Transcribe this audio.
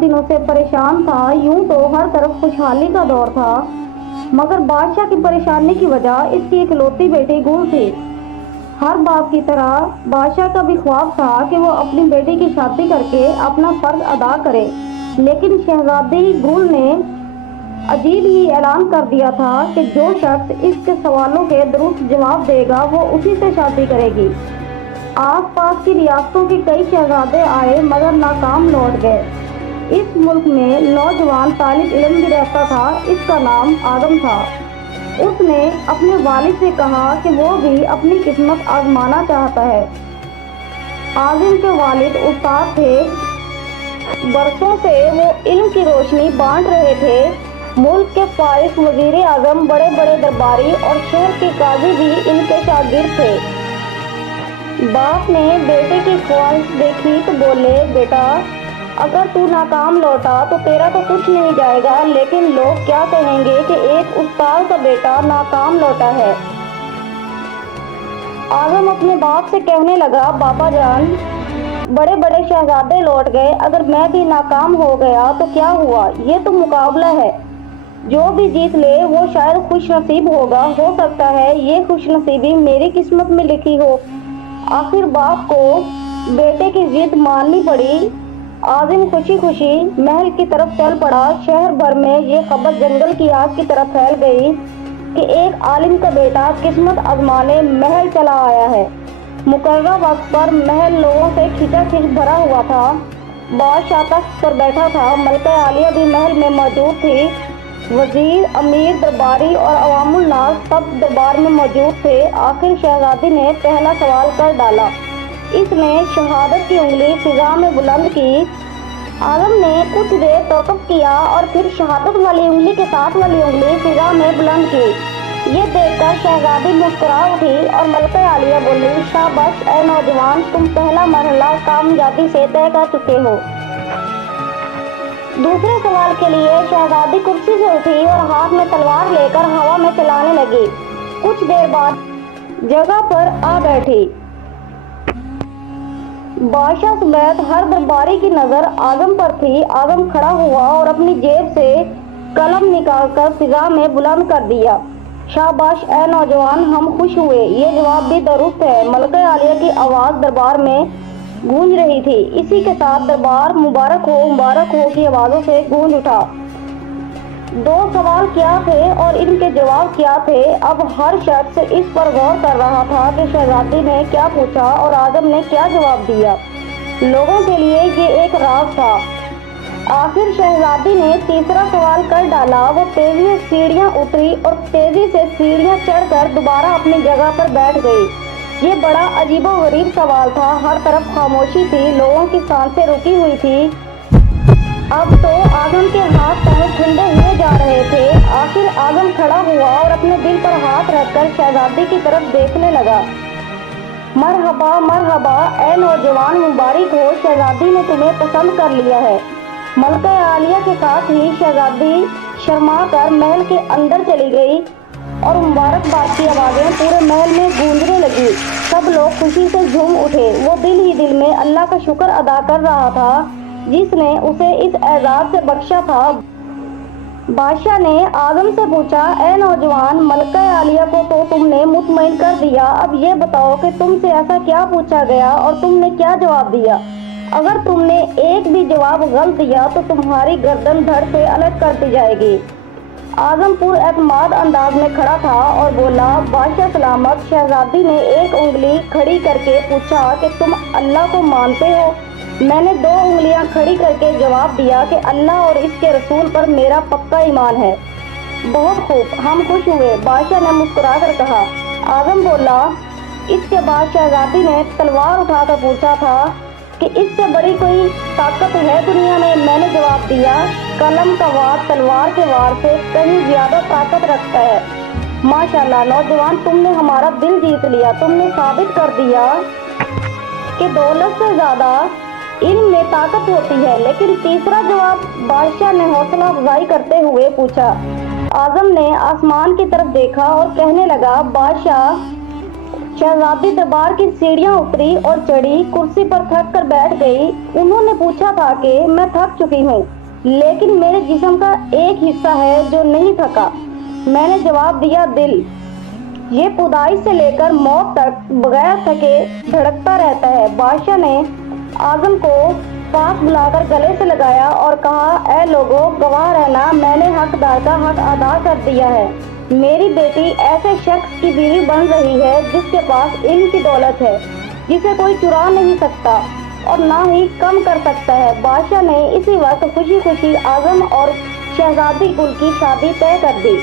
बहुत दिनों से परेशान था। यूं तो हर तरफ खुशहाली का दौर था, मगर बादशाह की परेशानी की वजह इसकी इकलौती बेटी गुल थी। हर बाप की तरह बादशाह का भी ख्वाब था कि वो अपनी बेटी की शादी करके अपना फर्ज अदा करे, लेकिन शहजादी गुल ने अजीब ही ऐलान कर दिया था कि जो शख्स इसके सवालों के दुरुस्त जवाब देगा वो उसी से शादी करेगी। आस पास की रियासतों के कई शहजादे आए मगर नाकाम लौट गए। इस मुल्क में नौजवान तालिब इल्म भी रहता था, इसका नाम आदम था। उसने अपने वालिद से कहा कि वो भी अपनी किस्मत आजमाना चाहता है। आजिम के वालिद उस्ताद थे, बरसों से वो इल्म की रोशनी बांट रहे थे। मुल्क के फारिस वजीर आजम, बड़े बड़े दरबारी और शहर के काजी भी इनके शागिर्द थे। बाप ने बेटे की ख्वाहिश देखी तो बोले, बेटा अगर तू नाकाम लौटा तो तेरा तो कुछ नहीं जाएगा, लेकिन लोग क्या कहेंगे कि एक उस्ताद का बेटा नाकाम लौटा है। आजम अपने बाप से कहने लगा, बाबा जान, बड़े बड़े शहजादे लौट गए, अगर मैं भी नाकाम हो गया तो क्या हुआ, ये तो मुकाबला है। जो भी जीत ले वो शायद खुश नसीब होगा, हो सकता है ये खुश नसीबी मेरी किस्मत में लिखी हो। आखिर बाप को बेटे की जिद माननी पड़ी। आजिम खुशी खुशी महल की तरफ चल पड़ा। शहर भर में ये खबर जंगल की आग की तरफ फैल गई कि एक आलिम का बेटा किस्मत आजमाने महल चला आया है। मुकर्रर वक्त पर महल लोगों से खिंचाखिंच भरा हुआ था। बादशाह तख्त पर बैठा था, मलका आलिया भी महल में मौजूद थी। वजीर, अमीर, दरबारी और अवामुल नास सब दरबार में मौजूद थे। आखिर शहजादी ने पहला सवाल कर डाला। इसने शहादत की उंगली फिजा में बुलंद की। आजम ने कुछ देर तवक़्फ़ुफ़ किया और फिर शहादत वाली उंगली के साथ वाली उंगली फिजा में बुलंद की। ये देखकर शहजादी मुस्कुरा उठी और मलका आलिया बोली, शाबाश ऐ नौजवान, तुम पहला मरहला कामयाबी से तय कर चुके हो। दूसरे सवाल के लिए शहजादी कुर्सी से उठी और हाथ में तलवार लेकर हवा में चलाने लगी। कुछ देर बाद जगह पर आ बैठी। बादशाह समेत हर दरबारी की नजर आजम पर थी। आजम खड़ा हुआ और अपनी जेब से कलम निकालकर फिजा में बुलंद कर दिया। शाबाश ऐ नौजवान, हम खुश हुए, ये जवाब भी दुरुस्त है। मलका आलिया की आवाज दरबार में गूंज रही थी। इसी के साथ दरबार मुबारक हो की आवाजों से गूंज उठा। दो सवाल क्या थे और इनके जवाब क्या थे, अब हर शख्स इस पर गौर कर रहा था कि शहजादी ने क्या पूछा और आजम ने क्या जवाब दिया। लोगों के लिए ये एक राज था। आखिर शहजादी ने तीसरा सवाल कर डाला। वो तेजी से सीढ़ियां उतरी और तेजी से सीढ़ियां चढ़कर दोबारा अपनी जगह पर बैठ गई। ये बड़ा अजीबोगरीब सवाल था। हर तरफ खामोशी थी, लोगों की सांसें रुकी हुई थी। अब तो आजम के हाथ पांव ठंडे हुए जा रहे थे। आखिर आजम खड़ा हुआ और अपने दिल पर हाथ रखकर शहजादी की तरफ देखने लगा। मरहबा मरहबा ऐ नौजवान, मुबारक हो, शहजादी ने तुम्हें पसंद कर लिया है। मलका आलिया के साथ ही शहजादी शर्मा कर महल के अंदर चली गई और मुबारकबाद की आवाजें पूरे महल में गूंजने लगी। सब लोग खुशी से झूम उठे। वो दिल ही दिल में अल्लाह का शुक्र अदा कर रहा था जिसने उसे इस एजाज से बख्शा था। बादशाह ने आजम से पूछा, ऐ नौजवान, मलका आलिया को तो तुमने मुतमईन कर दिया, अब ये बताओ कि तुमसे ऐसा क्या पूछा गया और तुमने क्या जवाब दिया। अगर तुमने एक भी जवाब गलत दिया तो तुम्हारी गर्दन धड़ से अलग कर दी जाएगी। आजम पुरएतमाद अंदाज में खड़ा था और बोला, बादशाह सलामत। शहजादी ने एक उंगली खड़ी करके पूछा कि तुम अल्लाह को मानते हो। मैंने दो उंगलियां खड़ी करके जवाब दिया कि अल्लाह और इसके रसूल पर मेरा पक्का ईमान है। बहुत खूब, हम खुश हुए, बादशाह ने मुस्कुरा कर कहा। आजम बोला। इसके बाद शहजादी ने तलवार उठाकर पूछा था कि इससे बड़ी कोई ताकत है दुनिया में। मैंने जवाब दिया, कलम का वार तलवार के वार से कहीं ज्यादा ताकत रखता है। माशाल्लाह नौजवान, तुमने हमारा दिल जीत लिया। तुमने साबित कर दिया कि दौलत से ज्यादा इल्म में ताकत होती है। लेकिन तीसरा जवाब, बादशाह ने हौसला अफजाई करते हुए पूछा। आजम ने आसमान की तरफ देखा और कहने लगा, बादशाह शहजादी दरबार की सीढ़ियां उतरी और चढ़ी, कुर्सी पर थक कर बैठ गई। उन्होंने पूछा था कि मैं थक चुकी हूँ, लेकिन मेरे जिस्म का एक हिस्सा है जो नहीं थका। मैंने जवाब दिया, दिल। ये पुदाई से लेकर मौत तक बगैर थके धड़कता रहता है। बादशाह ने आजम को पास बुलाकर गले से लगाया और कहा, ऐ लोगों, गवाह रहना, मैंने हकदार का हक अदा कर दिया है। मेरी बेटी ऐसे शख्स की बीवी बन रही है जिसके पास इल्म की दौलत है, जिसे कोई चुरा नहीं सकता और ना ही कम कर सकता है। बादशाह ने इसी वक्त खुशी खुशी आजम और शहजादी गुल की शादी तय कर दी।